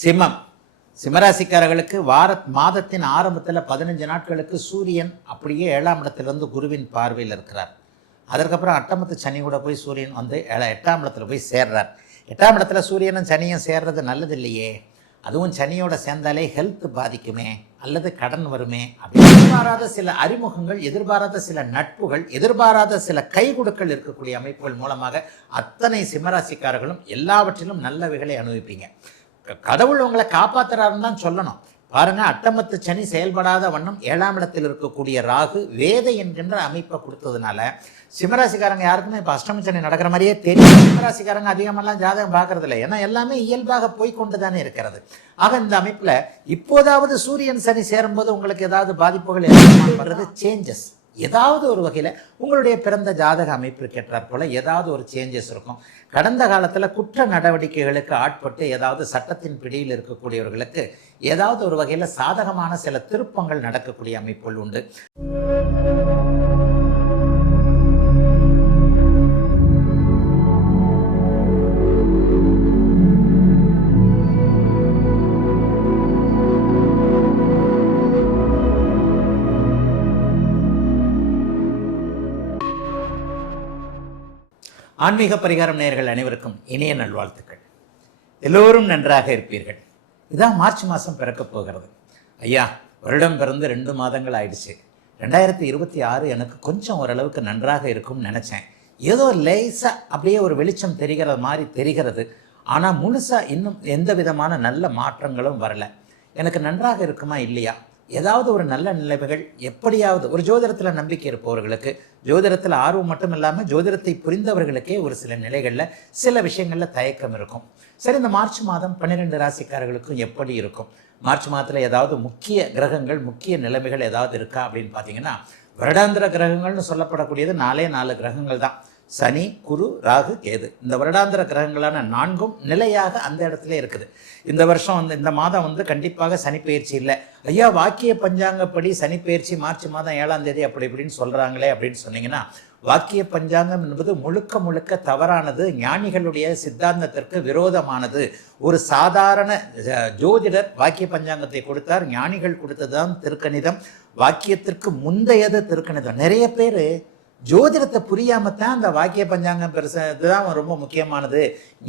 சிம்மம். சிம்மராசிக்காரர்களுக்கு வார மாதத்தின் ஆரம்பத்தில் பதினஞ்சு நாட்களுக்கு சூரியன் அப்படியே ஏழாம் இடத்திலிருந்து குருவின் பார்வையில் இருக்கிறார். அதற்கப்புறம் அட்டமத்து சனி கூட போய் சூரியன் வந்து எட்டாம் இடத்துல போய் சேர்றார். எட்டாம் இடத்துல சூரியனும் சனியும் சேர்றது நல்லது இல்லையே அதுவும் சனியோட சேர்ந்தாலே ஹெல்த் பாதிக்குமே அல்லது கடன் வருமே அப்படி எதிர்பாராத சில அறிமுகங்கள் எதிர்பாராத சில நட்புகள் எதிர்பாராத சில கை கொடுக்கல் இருக்கக்கூடிய அமைப்புகள் மூலமாக அத்தனை சிம்மராசிக்காரர்களும் எல்லாவற்றிலும் நல்லவைகளை அனுபவிப்பீங்க. கடவுள் உங்களை காப்பாத்துறாருன்னு தான் சொல்லணும். பாருங்க அட்டமத்து சனி செயல்படாத வண்ணம் ஏழாம் இடத்தில் இருக்கக்கூடிய ராகு வேதை என்கின்ற அமைப்பை கொடுத்ததுனால சிம்மராசிக்காரங்க யாருக்குமே இப்போ அஷ்டம சனி நடக்கிற மாதிரியே தெரியும் சிம்மராசிக்காரங்க அதிகமெல்லாம் ஜாதகம் பார்க்கறது இல்லை. ஏன்னா எல்லாமே இயல்பாக போய்க்கொண்டு தானே இருக்கிறது. ஆக இந்த அமைப்பில் இப்போதாவது சூரியன் சனி சேரும்போது உங்களுக்கு ஏதாவது பாதிப்புகள் ஏற்படுறது சேஞ்சஸ் ஏதாவது ஒரு வகையில் உங்களுடைய பிறந்த ஜாதக அமைப்பு ஏற்றாற் போல ஏதாவது ஒரு சேஞ்சஸ் இருக்கும். கடந்த காலத்தில் குற்ற நடவடிக்கைகளுக்கு ஆட்பட்டு ஏதாவது சட்டத்தின் பிடியில் இருக்கக்கூடியவர்களுக்கு ஏதாவது ஒரு வகையில் சாதகமான சில திருப்பங்கள் நடக்கக்கூடிய அமைப்புகள் உண்டு. ஆன்மீக பரிகாரம் நேயர்கள் அனைவருக்கும் இனிய நல்வாழ்த்துக்கள். எல்லோரும் நன்றாக இருப்பீர்கள். இதான் மார்ச் மாதம் பிறக்கப் போகிறது. ஐயா வருடம் பிறந்து ரெண்டு மாதங்கள் ஆயிடுச்சு. ரெண்டாயிரத்தி இருபத்தி ஆறு எனக்கு கொஞ்சம் ஓரளவுக்கு நன்றாக இருக்கும்னு நினச்சேன். ஏதோ லேசாக அப்படியே ஒரு வெளிச்சம் தெரிகிற மாதிரி தெரிகிறது. ஆனால் முழுசாக இன்னும் எந்த விதமான நல்ல மாற்றங்களும் வரல. எனக்கு நன்றாக இருக்குமா இல்லையா? ஏதாவது ஒரு நல்ல நிலைமைகள் எப்படியாவது ஒரு ஜோதிடத்தில் நம்பிக்கை இருப்பவர்களுக்கு ஜோதிடத்தில் ஆர்வம் மட்டும் இல்லாமல் ஜோதிடத்தை புரிந்தவர்களுக்கே ஒரு சில நிலைகளில் சில விஷயங்களில் தயக்கம் இருக்கும். சரி இந்த மார்ச் மாதம் பன்னிரெண்டு ராசிக்காரர்களுக்கும் எப்படி இருக்கும்? மார்ச் மாதத்தில் ஏதாவது முக்கிய கிரகங்கள் முக்கிய நிலைமைகள் ஏதாவது இருக்கா அப்படின்னு பார்த்தீங்கன்னா வருடாந்திர கிரகங்கள்னு சொல்லப்படக்கூடியது நாலே நாலு கிரகங்கள் தான் சனி குரு ராகு கேது. இந்த வருடாந்திர கிரகங்களான நான்கும் நிலையாக அந்த இடத்துல இருக்குது. இந்த வருஷம் வந்து இந்த மாதம் வந்து கண்டிப்பாக சனி பயிற்சி இல்லை. ஐயா வாக்கிய பஞ்சாங்கப்படி சனி பயிற்சி மார்ச் மாதம் ஏழாம் தேதி அப்படி இப்படின்னு சொல்கிறாங்களே அப்படின்னு சொன்னீங்கன்னா வாக்கிய பஞ்சாங்கம் என்பது முழுக்க முழுக்க தவறானது ஞானிகளுடைய சித்தாந்தத்திற்கு விரோதமானது. ஒரு சாதாரண ஜோதிடர் வாக்கிய பஞ்சாங்கத்தை கொடுத்தார் ஞானிகள் கொடுத்ததுதான் திருக்கணிதம். வாக்கியத்திற்கு முந்தையது திருக்கணிதம். நிறைய பேர் ஜோதிடத்தை புரியாம தான் அந்த வாக்கிய பஞ்சாங்கம் பெருசு இதுதான் ரொம்ப முக்கியமானது.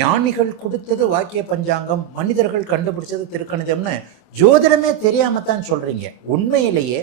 ஞானிகள் கொடுத்தது வாக்கிய பஞ்சாங்கம் மனிதர்கள் கண்டுபிடிச்சது திருக்கணிதம்னு ஜோதிடமே தெரியாம தான் சொல்றீங்க. உண்மையிலேயே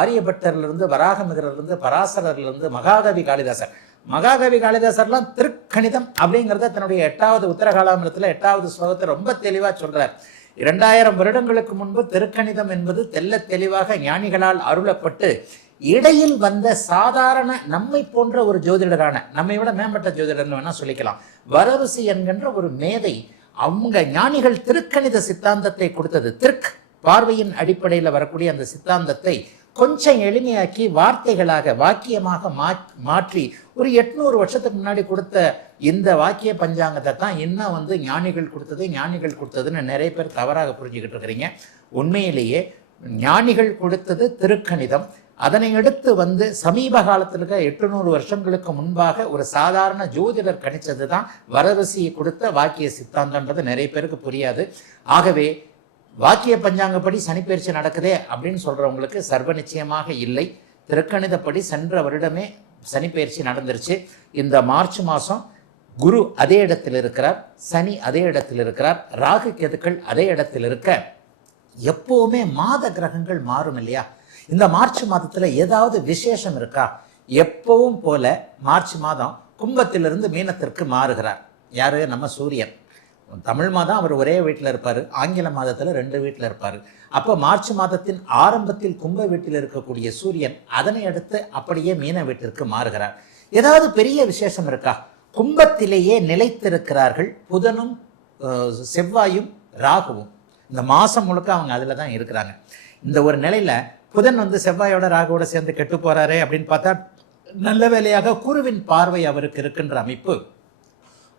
ஆரியபட்டர்லேருந்து வராகமிகரிலிருந்து பராசரர்லேருந்து மகாகவி காளிதாசர். மகாகவி காளிதாசர்லாம் திருக்கணிதம் அப்படிங்கிறத தன்னுடைய எட்டாவது உத்தரகாலாமிரத்தில் எட்டாவது ஸ்லோகத்தை ரொம்ப தெளிவாக சொல்றார். இரண்டாயிரம் வருடங்களுக்கு முன்பு திருக்கணிதம் என்பது தெல்ல தெளிவாக ஞானிகளால் அருளப்பட்டு இடையில் வந்த சாதாரண நம்மை போன்ற ஒரு ஜோதிடரான நம்மை விட மேம்பட்ட ஜோதிடர்னு வேணா சொல்லிக்கலாம். வரருசி என்கின்ற ஒரு மேதை அவங்க ஞானிகள் திருக்கணித சித்தாந்தத்தை கொடுத்தது. திருக் பார்வையின் அடிப்படையில் வரக்கூடிய அந்த சித்தாந்தத்தை கொஞ்சம் எளிமையாக்கி வார்த்தைகளாக வாக்கியமாக மாற்றி ஒரு எட்நூறு வருஷத்துக்கு முன்னாடி கொடுத்த இந்த வாக்கிய பஞ்சாங்கத்தை தான் இன்னும் வந்து ஞானிகள் கொடுத்தது ஞானிகள் கொடுத்ததுன்னு நிறைய பேர் தவறாக புரிஞ்சுக்கிட்டு இருக்கிறீங்க. உண்மையிலேயே ஞானிகள் கொடுத்தது திருக்கணிதம். அதனை அடுத்து வந்து சமீப காலத்தில் இருக்க எட்டுநூறு வருஷங்களுக்கு முன்பாக ஒரு சாதாரண ஜோதிடர் கணிச்சது தான் வரரசியை கொடுத்த வாக்கிய சித்தாந்தன்றது நிறைய பேருக்கு புரியாது. ஆகவே வாக்கிய பஞ்சாங்கப்படி சனிப்பயிற்சி நடக்குதே அப்படின்னு சொல்கிறவங்களுக்கு சர்வ நிச்சயமாக இல்லை. திருக்கணிதப்படி சென்ற வருடமே சனிப்பெயர்ச்சி நடந்துருச்சு. இந்த மார்ச் மாதம் குரு அதே இடத்தில் இருக்கிறார் சனி அதே இடத்தில் இருக்கிறார் ராகு கேதுக்கள் அதே இடத்தில் இருக்க எப்போவுமே மாத கிரகங்கள் மாறும் இல்லையா? இந்த மார்ச் மாதத்துல ஏதாவது விசேஷம் இருக்கா? எப்பவும் போல மார்ச் மாதம் கும்பத்திலிருந்து மீனத்திற்கு மாறுகிறார். யாரு? நம்ம சூரியன். தமிழ் மாதம் அவர் ஒரே வீட்டில் இருப்பார். ஆங்கில மாதத்தில் ரெண்டு வீட்டில் இருப்பார். அப்போ மார்ச் மாதத்தின் ஆரம்பத்தில் கும்ப வீட்டில் இருக்கக்கூடிய சூரியன் அதனை அடுத்து அப்படியே மீன வீட்டிற்கு மாறுகிறார். ஏதாவது பெரிய விசேஷம் இருக்கா? கும்பத்திலேயே நிலைத்திருக்கிறார்கள் புதனும் செவ்வாயும் ராகுவும். இந்த மாதம் முழுக்க அவங்க அதில் தான் இருக்கிறாங்க. இந்த ஒரு நிலையில் புதன் வந்து செவ்வாயோட ராகுவோட சேர்ந்து கெட்டு போறாரே அப்படின்னு பார்த்தா நல்ல வேலையாக குருவின் பார்வை அவருக்கு இருக்கின்ற அமைப்பு.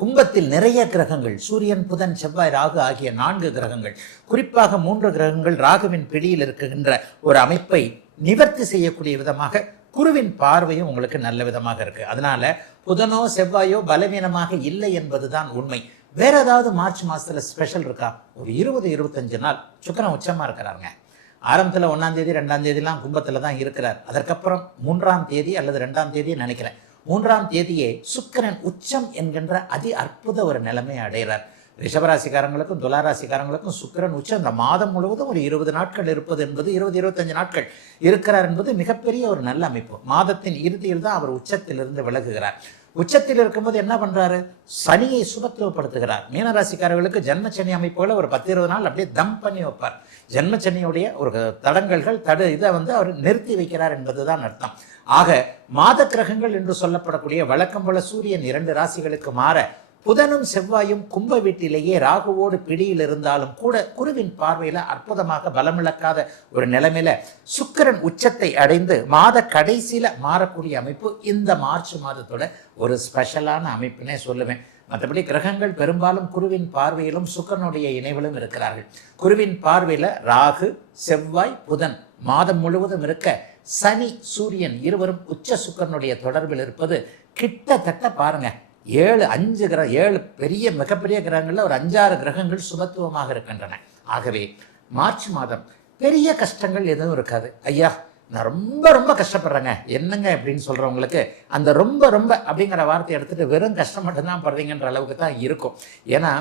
கும்பத்தில் நிறைய கிரகங்கள் சூரியன் புதன் செவ்வாய் ராகு ஆகிய நான்கு கிரகங்கள் குறிப்பாக மூன்று கிரகங்கள் ராகுவின் பிடியில் இருக்கின்ற ஒரு அமைப்பை நிவர்த்தி செய்யக்கூடிய விதமாக குருவின் பார்வையும் உங்களுக்கு நல்ல விதமாக இருக்கு. அதனால புதனோ செவ்வாயோ பலவீனமாக இல்லை என்பதுதான் உண்மை. வேற ஏதாவது மார்ச் மாசத்துல ஸ்பெஷல் இருக்கா? ஒரு இருபது இருபத்தஞ்சு நாள். சுக்கிரன் உச்சமா இருக்கிறாருங்க. ஆரம்பத்தில் ஒன்றாம் தேதி ரெண்டாம் தேதிலாம் கும்பத்தில் தான் இருக்கிறார். அதற்கப்புறம் மூன்றாம் தேதி அல்லது ரெண்டாம் தேதி நினைக்கிறேன். மூன்றாம் தேதியே சுக்கிரன் உச்சம் என்கின்ற அதி அற்புத ஒரு நிலைமையை அடைகிறார். ரிஷபராசிக்காரங்களுக்கும் துளாராசிக்காரங்களுக்கும் சுக்கிரன் உச்சம். இந்த மாதம் முழுவதும் ஒரு இருபது நாட்கள் இருப்பது என்பது இருபது இருபத்தஞ்சு நாட்கள் இருக்கிறார் என்பது மிகப்பெரிய ஒரு நல்ல அமைப்பு. மாதத்தின் இறுதியில் தான் அவர் உச்சத்திலிருந்து விலகுகிறார். உச்சத்தில் இருக்கும்போது என்ன பண்றாரு? சனியை சுபத்துவப்படுத்துகிறார். மீனராசிக்காரர்களுக்கு ஜென்மச்சனி அமைப்புகளை ஒரு பத்து இருபது நாள் அப்படியே தம் பண்ணி வைப்பார். ஜென்மச்சனியுடைய ஒரு தடங்கல்கள் தடு இதை வந்து அவர் நிறுத்தி வைக்கிறார் என்பதுதான் அர்த்தம். ஆக மாத கிரகங்கள் என்று சொல்லப்படக்கூடிய வழக்கம் போல சூரியன் இரண்டு ராசிகளுக்கு மாற புதனும் செவ்வாயும் கும்ப வீட்டிலேயே ராகுவோடு பிடியில் இருந்தாலும் கூட குருவின் பார்வையில அற்புதமாக பலமிழக்காத ஒரு நிலைமையில சுக்கிரன் உச்சத்தை அடைந்து மாத கடைசியில மாறக்கூடிய அமைப்பு இந்த மார்ச் மாதத்தோட ஒரு ஸ்பெஷலான அமைப்புனே சொல்லுவேன். மற்றபடி கிரகங்கள் பெரும்பாலும் குருவின் பார்வையிலும் சுக்கரனுடைய இணைவிலும் இருக்கிறார்கள். குருவின் பார்வையில ராகு செவ்வாய் புதன் மாதம் முழுவதும் இருக்க சனி சூரியன் இருவரும் உச்ச சுக்கரனுடைய தொடர்பில் இருப்பது கிட்டத்தட்ட பாருங்க ஏழு அஞ்சு கிரக ஏழு பெரிய மிகப்பெரிய கிரகங்களில் ஒரு அஞ்சாறு கிரகங்கள் சுபத்துவமாக இருக்கின்றன. ஆகவே மார்ச் மாதம் பெரிய கஷ்டங்கள் எதுவும் இருக்காது. ஐயா நான் ரொம்ப ரொம்ப கஷ்டப்படுறேங்க. என்னங்க அப்படின்னு சொல்கிறவங்களுக்கு அந்த ரொம்ப ரொம்ப அப்படிங்கிற வார்த்தையை எடுத்துகிட்டு வெறும் கஷ்டம் மட்டும்தான் படுறீங்கன்ற அளவுக்கு தான் இருக்கும். ஏன்னா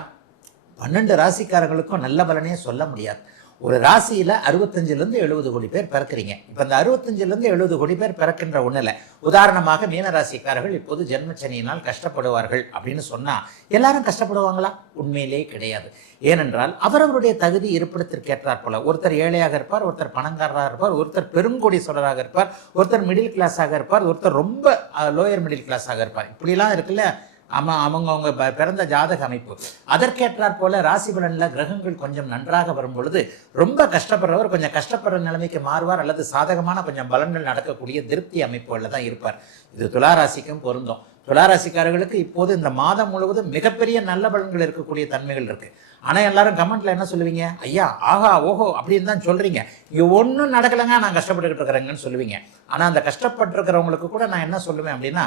பன்னெண்டு ராசிக்காரங்களுக்கும் நல்ல பலனே சொல்ல முடியாது. ஒரு ராசியில் அறுபத்தஞ்சிலேருந்து எழுபது கோடி பேர் பிறக்கிறீங்க. இப்போ அந்த அறுபத்தஞ்சிலேருந்து எழுபது கோடி பேர் பிறக்கின்ற ஒன்றில் உதாரணமாக மீனராசிக்காரர்கள் இப்போது ஜென்மச்சனியினால் கஷ்டப்படுவார்கள் அப்படின்னு சொன்னால் எல்லாரும் கஷ்டப்படுவாங்களா? உண்மையிலே கிடையாது. ஏனென்றால் அவரவருடைய தகுதி இருப்பிடத்திற்கேற்றார் போல. ஒருத்தர் ஏழையாக இருப்பார் ஒருத்தர் பணங்காரராக இருப்பார் ஒருத்தர் பெருங்கோடீஸ்வரராக இருப்பார் ஒருத்தர் மிடில் கிளாஸாக இருப்பார் ஒருத்தர் ரொம்ப லோயர் மிடில் கிளாஸாக இருப்பார். இப்படிலாம் இருக்குல்ல ஆமாம் அவங்கவுங்க ப- பிறந்த ஜாதக அமைப்பு. அதற்கேற்றாற் போல ராசி பலனில் கிரகங்கள் கொஞ்சம் நன்றாக வரும் பொழுது ரொம்ப கஷ்டப்படுறவர் கொஞ்சம் கஷ்டப்படுற நிலைமைக்கு மாறுவார் அல்லது சாதகமான கொஞ்சம் பலன்கள் நடக்கக்கூடிய திருப்தி அமைப்புகளில் தான் இருப்பார். இது துளாராசிக்கும் பொருந்தும். துளாராசிக்காரர்களுக்கு இப்போது இந்த மாதம் முழுவதும் மிகப்பெரிய நல்ல பலன்கள் இருக்கக்கூடிய தன்மைகள் இருக்குது ஆனால் எல்லாரும் கமெண்ட்ல என்ன சொல்லுவீங்க? ஐயா ஆஹா ஓஹோ அப்படின்னு தான் சொல்றீங்க. இங்கே ஒன்றும் நடக்கலைங்க நான் கஷ்டப்பட்டுக்கிட்டு இருக்கிறேங்கன்னு சொல்லுவீங்க. ஆனால் அந்த கஷ்டப்பட்டிருக்கிறவங்களுக்கு கூட நான் என்ன சொல்லுவேன் அப்படின்னா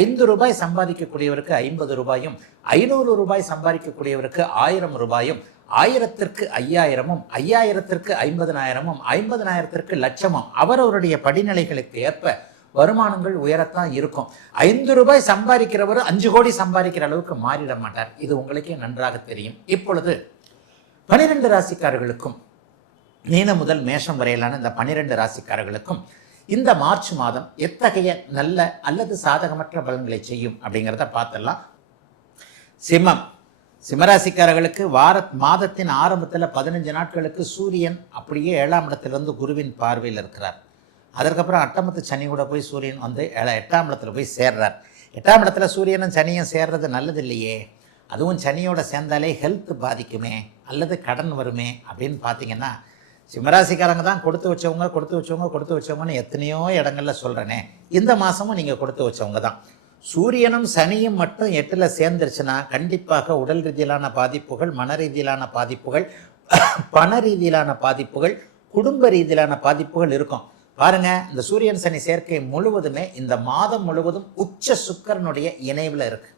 ஐந்து ரூபாய் சம்பாதிக்கக்கூடியவருக்கு ஐம்பது ரூபாயும் ஐநூறு ரூபாய் சம்பாதிக்கக்கூடியவருக்கு ஆயிரம் ரூபாயும் ஆயிரத்திற்கு ஐயாயிரமும் ஐயாயிரத்திற்கு ஐம்பதனாயிரமும் ஐம்பதனாயிரத்திற்கு லட்சமும் அவரவருடைய படிநிலைகளுக்கு ஏற்ப வருமானங்கள் உயரத்தான் இருக்கும். ஐந்து ரூபாய் சம்பாதிக்கிறவர் அஞ்சு கோடி சம்பாதிக்கிற அளவுக்கு மாறிட மாட்டார். இது உங்களுக்கே நன்றாக தெரியும். இப்பொழுது பனிரெண்டு ராசிக்காரர்களுக்கும் மீன முதல் மேஷம் வரையிலான இந்த பனிரெண்டு ராசிக்காரர்களுக்கும் இந்த மார்ச் மாதம் எத்தகைய நல்ல அல்லது சாதகமற்ற பலன்களை செய்யும் அப்படிங்கிறத பார்த்துடலாம் சிம்மம். சிம்மராசிக்காரர்களுக்கு வார மாதத்தின் ஆரம்பத்தில் பதினஞ்சு நாட்களுக்கு சூரியன் அப்படியே ஏழாம் இடத்திலிருந்து குருவின் பார்வையில் இருக்கிறார். அதற்கப்புறம் அட்டமத்து சனி கூட போய் சூரியன் வந்து எட்டாம் இடத்துல போய் சேர்றார். எட்டாம் இடத்துல சூரியனும் சனியும் சேர்றது நல்லது இல்லையே அதுவும் சனியோட சேர்ந்தாலே ஹெல்த் பாதிக்குமே அல்லது கடன் வருமே அப்படின்னு பார்த்தீங்கன்னா சிம்மராசிக்காரங்க தான் கொடுத்து வச்சவங்க கொடுத்து வச்சவங்க கொடுத்து வச்சவங்கன்னு எத்தனையோ இடங்களில் சொல்கிறேனே இந்த மாதமும் நீங்கள் கொடுத்து வச்சவங்க தான். சூரியனும் சனியும் மட்டும் எட்டில் சேர்ந்துருச்சுன்னா கண்டிப்பாக உடல் ரீதியிலான பாதிப்புகள் மன ரீதியிலான பாதிப்புகள் பண ரீதியிலான பாதிப்புகள் குடும்ப ரீதியிலான பாதிப்புகள் இருக்கும். பாருங்க இந்த சூரியன் சனி சேர்க்கை முழுவதுமே இந்த மாதம் முழுவதும் உச்ச சுக்கரனுடைய இணைவில் இருக்கு.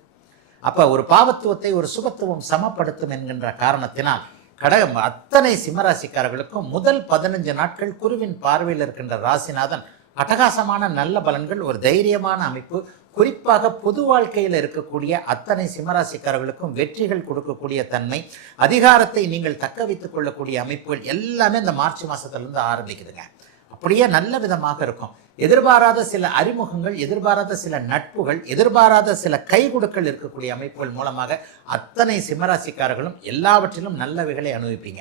அப்போ ஒரு பாவத்துவத்தை ஒரு சுபத்துவம் சமப்படுத்தும் என்கின்ற காரணத்தினால் கடகம் அத்தனை சிம்மராசிக்காரர்களுக்கும் முதல் பதினஞ்சு நாட்கள் குருவின் பார்வையில் இருக்கின்ற ராசிநாதன் அட்டகாசமான நல்ல பலன்கள் ஒரு தைரியமான அமைப்பு குறிப்பாக பொது வாழ்க்கையில் இருக்கக்கூடிய அத்தனை சிம்மராசிக்காரர்களுக்கும் வெற்றிகள் கொடுக்கக்கூடிய தன்மை அதிகாரத்தை நீங்கள் தக்க வைத்துக் கொள்ளக்கூடிய அமைப்புகள் எல்லாமே இந்த மார்ச் மாதத்துலேருந்து ஆரம்பிக்குதுங்க. அப்படியே நல்ல விதமாக இருக்கும். எதிர்பாராத சில அறிமுகங்கள் எதிர்பாராத சில நட்புகள் எதிர்பாராத சில கைகுடுக்கள் இருக்கக்கூடிய அமைப்புகள் மூலமாக அத்தனை சிம்மராசிக்காரர்களும் எல்லாவற்றிலும் நல்லவைகளை அனுபவிப்பீங்க.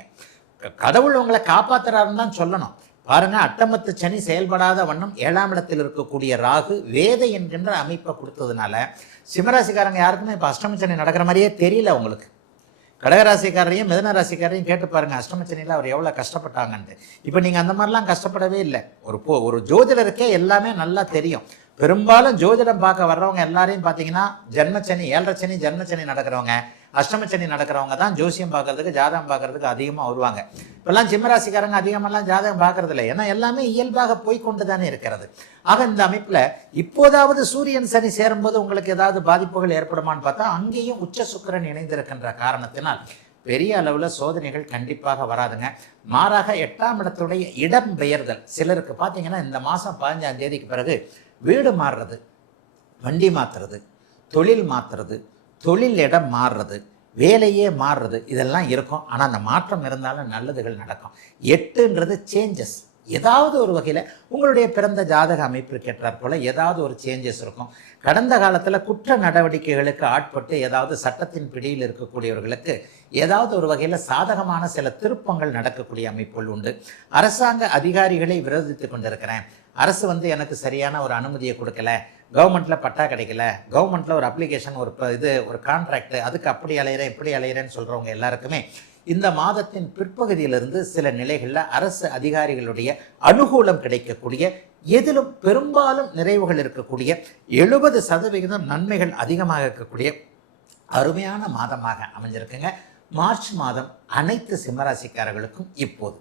க- கடவுள் உங்களை காப்பாத்துறாருன்னு தான் சொல்லணும். பாருங்க அட்டமத்து சனி செயல்படாத வண்ணம் ஏழாம் இடத்தில் இருக்கக்கூடிய ராகு வேதை என்கின்ற அமைப்பை கொடுத்ததுனால சிம்மராசிக்காரங்க யாருக்குமே இப்போ அஷ்டம சனி நடக்கிற மாதிரியே தெரியல உங்களுக்கு. கடகராசிக்காரரையும் மிதன ராசிக்காரையும் கேட்டு பாருங்க. அஷ்டமச்சனியில் அவர் எவ்வளோ கஷ்டப்பட்டாங்கன்ட்டு. இப்போ நீங்கள் அந்த மாதிரிலாம் கஷ்டப்படவே இல்லை. ஒரு போ ஒரு ஜோதிடருக்கே எல்லாமே நல்லா தெரியும். பெரும்பாலும் ஜோதிடம் பார்க்க வர்றவங்க எல்லாரையும் பார்த்தீங்கன்னா ஜென்மச்சனி ஏழரை சனி ஜென்மச்சனி நடக்கிறவங்க. அஷ்டமச்சனி நடக்கிறவங்க தான் ஜோசியம் பார்க்கறதுக்கு ஜாதகம் பார்க்கறதுக்கு அதிகமாக வருவாங்க. இப்பெல்லாம் சிம்மராசிக்காரங்க அதிகமெல்லாம் ஜாதகம் பார்க்கறது இல்லை ஏன்னா எல்லாமே இயல்பாக போய்க்கொண்டு தானே இருக்கிறது. ஆக இந்த அமைப்பில் இப்போதாவது சூரியன் சனி சேரும்போது உங்களுக்கு ஏதாவது பாதிப்புகள் ஏற்படுமான்னு பார்த்தா அங்கேயும் உச்ச சுக்கரன் இணைந்திருக்கின்ற காரணத்தினால் பெரிய அளவில் சோதனைகள் கண்டிப்பாக வராதுங்க. மாறாக எட்டாம் இடத்துடைய இடம் பெயர்தல். சிலருக்கு பார்த்தீங்கன்னா இந்த மாதம் பதினஞ்சாம் தேதிக்கு பிறகு வீடு மாறுறது வண்டி மாற்றுறது தொழில் மாற்றுறது தொழில் இடம் மாறுறது வேலையே மாறுறது இதெல்லாம் இருக்கும். ஆனால் அந்த மாற்றம் இருந்தாலும் நல்லதுகள் நடக்கும். எட்டுன்றது சேஞ்சஸ் ஏதாவது ஒரு வகையில் உங்களுடைய பிறந்த ஜாதக அமைப்பிற்கு ஏற்றாற் போல் ஏதாவது ஒரு சேஞ்சஸ் இருக்கும். கடந்த காலத்தில் குற்ற நடவடிக்கைகளுக்கு ஆட்பட்டு ஏதாவது சட்டத்தின் பிடியில் இருக்கக்கூடியவர்களுக்கு ஏதாவது ஒரு வகையில் சாதகமான சில திருப்பங்கள் நடக்கக்கூடிய அமைப்புகள் உண்டு. அரசாங்க அதிகாரிகளை விரோதித்து கொண்டிருக்கிறேன். அரசு வந்து எனக்கு சரியான ஒரு அனுமதியை கொடுக்கல. கவர்மெண்ட்டில் பட்டா கிடைக்கல. கவர்மெண்ட்டில் ஒரு அப்ளிகேஷன் ஒரு இது ஒரு கான்ட்ராக்ட் அதுக்கு அப்படி அலையிறேன் இப்படி அலையிறேன்னு சொல்கிறவங்க எல்லாருக்குமே இந்த மாதத்தின் பிற்பகுதியிலிருந்து சில நிலைகளில் அரசு அதிகாரிகளுடைய அனுகூலம் கிடைக்கக்கூடிய எதிலும் பெரும்பாலும் நிறைவுகள் இருக்கக்கூடிய எழுபது சதவிகிதம் நன்மைகள் அதிகமாக இருக்கக்கூடிய அருமையான மாதமாக அமைஞ்சிருக்குங்க. மார்ச் மாதம் அனைத்து சிம்மராசிக்காரர்களுக்கும் இப்போது.